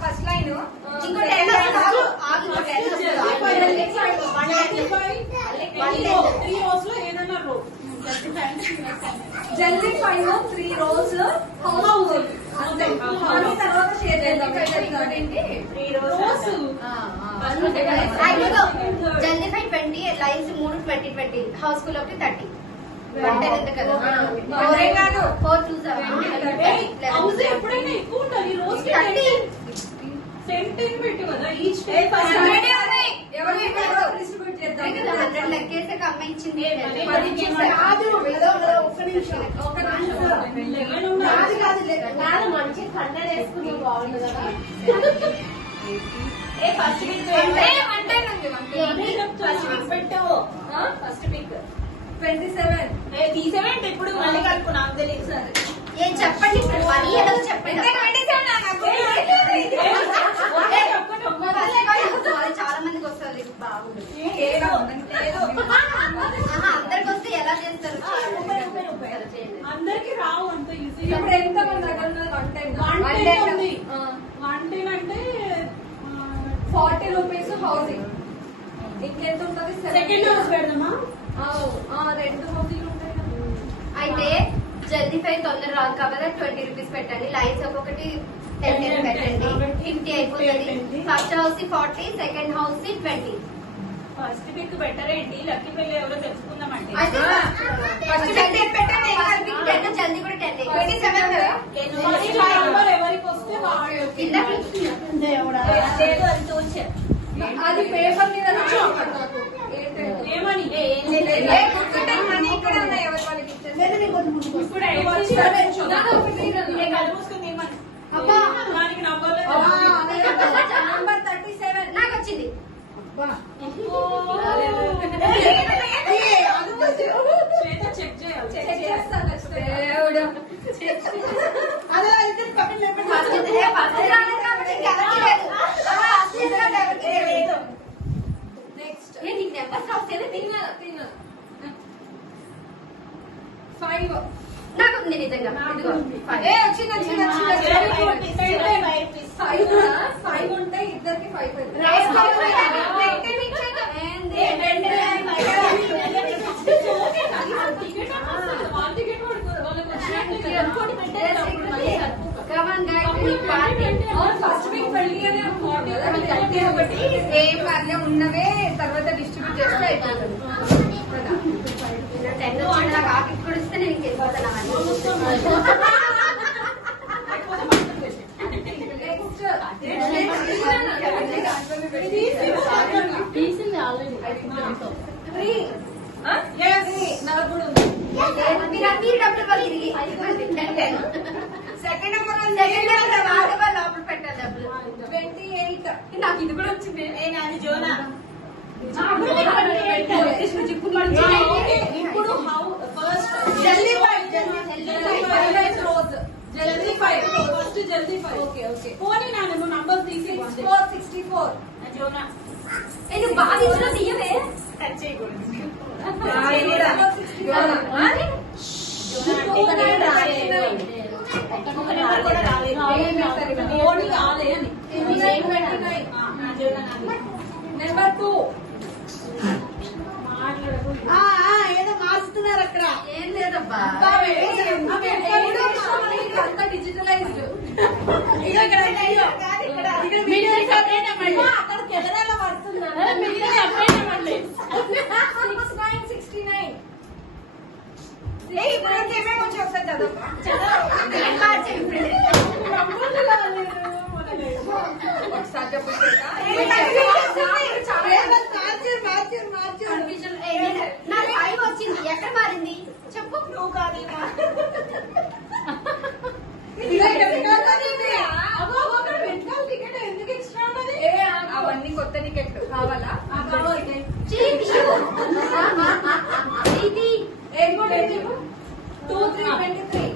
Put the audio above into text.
First line జల్దీ 5 3 rows house తర్వాత share చేద్దాం. జల్దీ 20 లైన్స్ 3 20 హౌస్ స్కూల్ ఒకటి 30 ఎప్పుడైనా ఎక్కువ ఉండాలి రోజు 10 పెట్టు కదా ఈచ్ లెక్కేసే అమ్మాయించింది. మంచి కండలు వేసుకుని బాగుంది కదా. ఫస్ట్ పిక్ 27 తీసేవేంటి ఇప్పుడు మళ్ళీ కలుపు నాకు తెలియదు సార్. ఏం చెప్పండి మరీ ఏదో చెప్పండి. చాలా మందికి వస్తుంది బాగుంది. అందరికి వస్తే ఎలా చేస్తారు? అందరికి రావు అంత ఈజీ. ఇప్పుడు ఎంత మంది దగ్గర 110 అంటే 40 rupees హౌసింగ్. ఇంకెంత ఉంటుంది? సెకండ్ హౌస్ పెడదామా? 2 హౌసింగ్ ఉంటాయి కదా. అయితే జల్దీ 5 తొందర రాదు కాబట్టి 20 రూపీస్ పెట్టండి. లైన్స్ ఒక్కొక్కటి 10 పెట్టండి. 50 అయిపోతుంది. First house 40, second house 20. First pick better ఏంటి? లక్కీ పెళ్లి ఎవరో తెలుసుకుందామంటే జల్దీ కూడా 10. 27 ఎవరికి వస్తే అది పేపర్ మీద ఏమని ఇక్కడ ఉన్నాయి. ఎవరి వాళ్ళకి దానికి నంబర్లో నంబర్ 37 నాకు వచ్చింది. శ్వేత చెక్ చేయాలి. నెక్స్ట్ నీకు నెంబర్ రాసేది 5 నాకు ఉంది నిజంగా. వచ్చింది 5 ఉంటాయి. ఇద్దరికి 5 ఫస్ట్ వీక్ పెళ్లి సేమ్ అదే ఉన్నవే తర్వాత డిస్ట్రిబ్యూట్ చేస్తే అయిపోతుంది. నాకు ఆకి కూడా ఇస్తే నేను ఇంకెళ్ళిపోతాను. తీసింది ఆల్రెడీ. మీరు డబ్బులు వాళ్ళు తిరిగి సెకండ్ నెంబర్ లోపల పెట్టారు డబ్బులు. 28 నాకు ఇది కూడా వచ్చింది. నాది జోనా. ఇప్పుడు హౌ ఫస్ట్ జల్దీ 5 జల్దీ 5 ఫస్ట్ జల్దీ 5. ఓకే ఓకే పోనీ నాన్న నంబర్ తీసి 64 జోనా నేను బాగా ఇచ్చిన తీయవే. టచ్ చేయకూడదు. నెంబర్ 2 ఏదో మార్చుతున్నారు అక్కడ. ఏం లేదబ్బా. అంతా డిజిటలైజ్డ్. అక్కడ కెమెరాలో పడుతున్నారు. 69 ఒకసారి చదువు. నాకు 5 వచ్చింది. ఎక్కడ మారింది చెప్పు. నువ్వు కాదు ఎందుకు ఎక్స్ట్రా ఉన్నది? అవన్నీ కొత్త టికెట్ కావాలా? ఇది 2 3 23